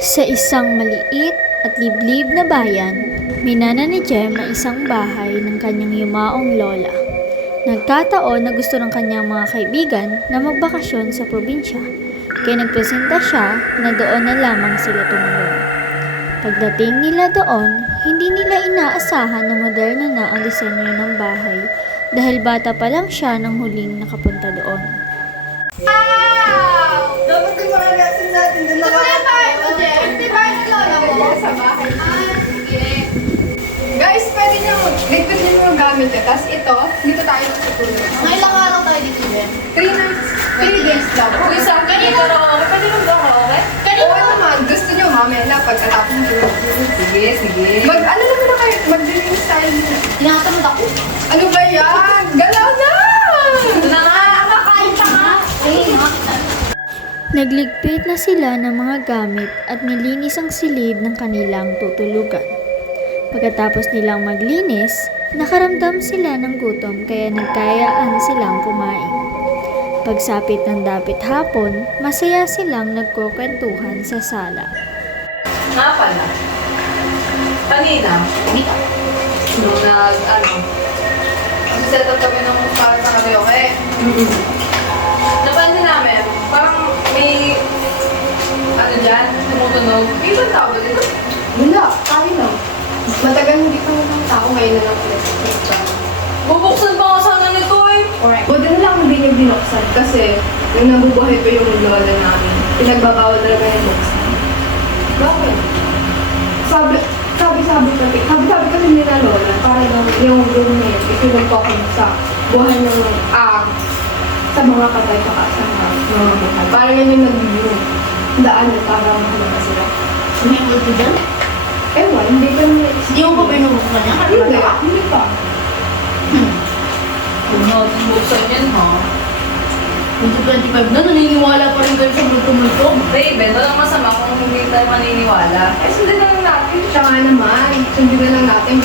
Sa isang maliit at liblib na bayan, minana ni Jem ang isang bahay ng kanyang yumaong lola. Nagkataon na gusto ng kanyang mga kaibigan na magbakasyon sa probinsya, kaya nagpresenta siya na doon na lamang sila tumulong. Pagdating nila doon, hindi nila inaasahan na moderno na ang disenyo ng bahay dahil bata pa lang siya nang huling nakapunta doon. Dapat yung mga lesson natin doon na Di ba yung lola mo? sa bahay. Sige. Guys, pwede nyo, ligpit nyo yung gamit nyo. Tapos ito, dito tayo tutulog. Mga ilang araw tayo dito, Ben? 3 nights, 3 days lang. Uy, sa akin yung karaoke. Pwede nung karaoke? Oo naman, gusto nyo mamaya na pagkatapos nyo. Sige, sige. Ano naman na kayo, mag-dreaming style nyo. Tinatamad ako. Ano ba yan? Galaw na! Nakakain pa nga. Ay, nakakita. Nagligpit na sila ng mga gamit at nilinis ang silid ng kanilang tutulugan. Pagkatapos nilang maglinis, nakaramdam sila ng gutom kaya nagkayaan silang kumain. Pagsapit ng dapit hapon, masaya silang nagkukwentuhan sa sala. Nga pala. Kanina, Dito. nung set up kami ng para sa karaoke. Napansin namin, parang may, dyan, tumutunog. May ibang tao dito. Wala, tayo lang. Matagal hindi pa ng tao ngayon na lang ulit. Bubuksan pa nga sana nito eh. Correct. Buti na lang hindi niya binuksan kasi nung nabubuhay pa yung lola namin, pinagbabawal talaga yung buksan. Bakit? Sabi kasi nila lola, para daw yung room na yun, ipinagpokin sa buhay ng sa mga patay pa sa mga buhay. Parang yun yung nag-room. Daan na para mahalala sila. May multo dyan? Ewan, hindi ka na-explain. Hindi mo pa binubuksan niya? Hindi pa. Kung natin buksan yan ha. 2025 na, naniniwala pa rin kayo sa multo-multo. Raven, walang masama kung hindi tayo maniniwala. Eh, sundin na lang natin. Siya nga naman. Sundin na lang natin.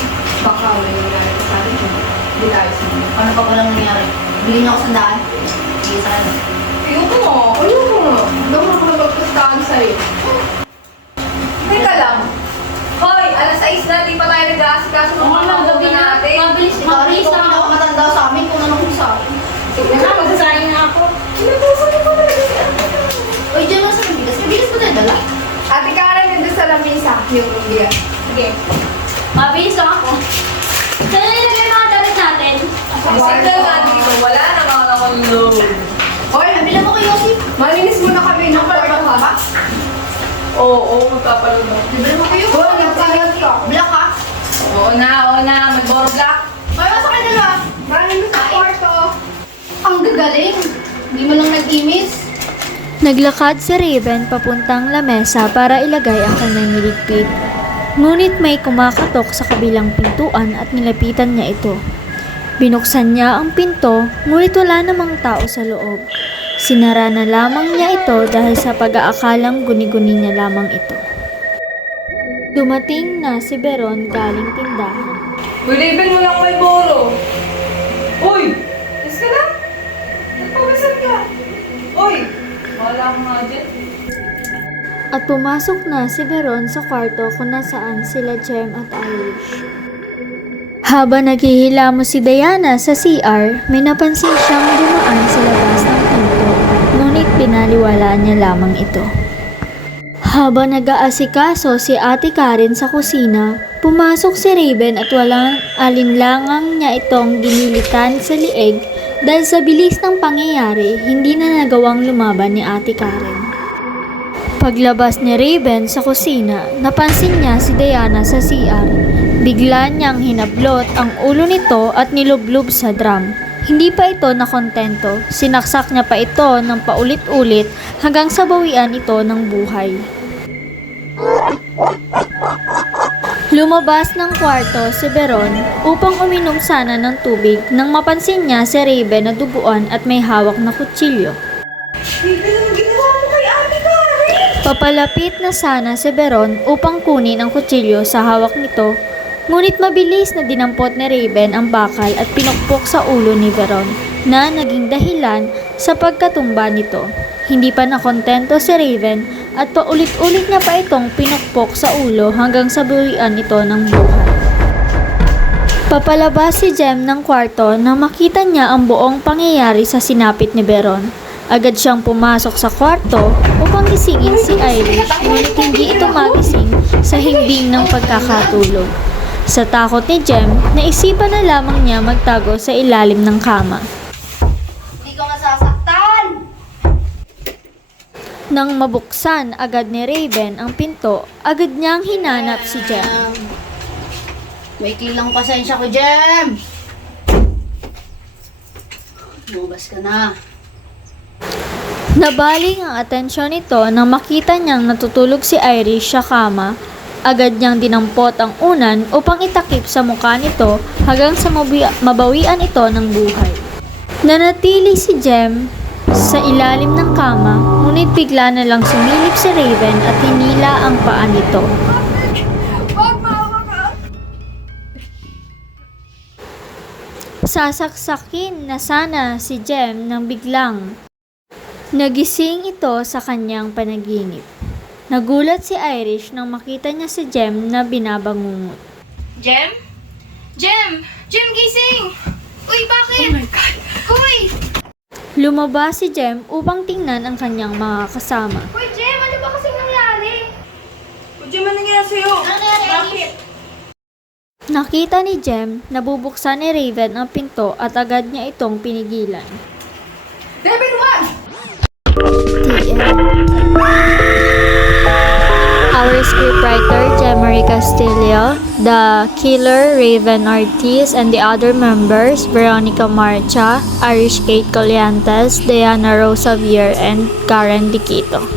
Baka wala yung nangyari sa atin. Hindi tayo sundin. Ano pa walang nangyari? Bili niyo ako sandaan. Sige sa akin. Ayoko mo. Ayun mo. Hindi ako makapagpustahan sa'yo. Teka lang. Hoy, alas 6 na, di pa tayo nag-aasikaso ng mga gabi natin. Mabilis lang ako matanda sa amin kung anong sa akin. Magsasayin na ako. Uy, dyan lang sa kabigas. Kabigas ba tayo dala? Ate Karen, nandun sa lamisa. Yung umbia. Sige. Mabilis lang ako. Saan na nilagay yung mga damit natin? Signal nga dito, wala na mga nakalulog. Hoy, Nabila mo kay Yossi. malinis muna kami ng kwarto ha. Oo, magpapalunod. Nabila mo kayo. Oo, nagpalat ka. Black ha? Oo na, mag-boro black. Kaya sa kayo dalawa. Malinis sa kwarto. Ang gagaling. Hindi mo lang nag-imis. Naglakad si Raven papuntang lamesa para ilagay ang kanyang niligpit. Ngunit may kumakatok sa kabilang pintuan at nilapitan niya ito. Binuksan niya ang pinto, ngunit wala namang tao sa loob. Sinara na lamang niya ito dahil sa pag-aakalang guni-guni niya lamang ito. Dumating na si Beron galing tindahan. Uy, Raven, walang may boro. Uy! Yes ka na? Nagpawisan ka. Uy! Wala ko nga dyan. At pumasok na si Beron sa kwarto kung nasaan sila Jem at Irish. Habang naghihilamos si Diana sa CR, may napansin siyang dumaan sa labas ng pinto, ngunit pinaliwala niya lamang ito. Habang nag-aasikaso si Ate Karen sa kusina, pumasok si Raven at walang alinlangang niya itong ginilitan sa lieg dahil sa bilis ng pangyayari, hindi na nagawang lumaban ni Ate Karen. Paglabas ni Raven sa kusina, napansin niya si Diana sa CR. Bigla niyang hinablot ang ulo nito at nilublob sa drum. Hindi pa ito nakontento, sinaksak niya pa ito ng paulit-ulit hanggang sa bawian ito ng buhay. Lumabas ng kwarto si Beron upang uminom sana ng tubig nang mapansin niya si Raven na duguan at may hawak na kutsilyo. Raven, ano ginawa mo kay Ate Karen? Papalapit na sana si Beron upang kunin ang kutsilyo sa hawak nito, ngunit mabilis na dinampot ni Raven ang bakal at pinukpok sa ulo ni Beron na naging dahilan sa pagkatumba nito. Hindi pa nakontento si Raven at paulit-ulit niya pa itong pinukpok sa ulo hanggang sa bawian ito ng buhay. Papalabas si Jem ng kwarto nang makita niya ang buong pangyayari sa sinapit ni Beron. Agad siyang pumasok sa kwarto upang gisingin si Irish, ngunit hindi ito magising sa himbing ng pagkakatulog. Sa takot ni Jem, naisipan na lamang niya magtago sa ilalim ng kama. Hindi ko masasaktan! Nang mabuksan agad ni Raven ang pinto, agad niyang hinanap si Jem. May kilang pasensya ko, Jem! Lumabas ka na. Nabaling ang atensyon nito nang makita niyang natutulog si Irish sa kama. Agad niyang dinampot ang unan upang itakip sa mukha nito hanggang sa mabawian ito ng buhay. Nanatili si Jem sa ilalim ng kama, ngunit bigla na lang sumilip si Raven at hinila ang paa nito. Sasaksakin na sana si Jem nang biglang nagising ito sa kanyang panaginip. Nagulat si Irish nang makita niya si Jem na binabangungot. Jem? Jem! Jem, gising! Uy, bakit? Oh my God! Uy! Lumabas si Jem upang tingnan ang kanyang mga kasama. Uy, Jem! Ano ba kasing nangyari? Uy, Jem, ano nangyari sa'yo? Bakit? Nakita ni Jem na bubuksan ni Raven ang pinto at agad niya itong pinigilan. Raven, wag! Our scriptwriter, Jemery Castillo, the killer, Raven Ortiz, and the other members, Veronica Marcha, Irish Kate Colliantes, Diana Rose Xavier, and Karen Diquito.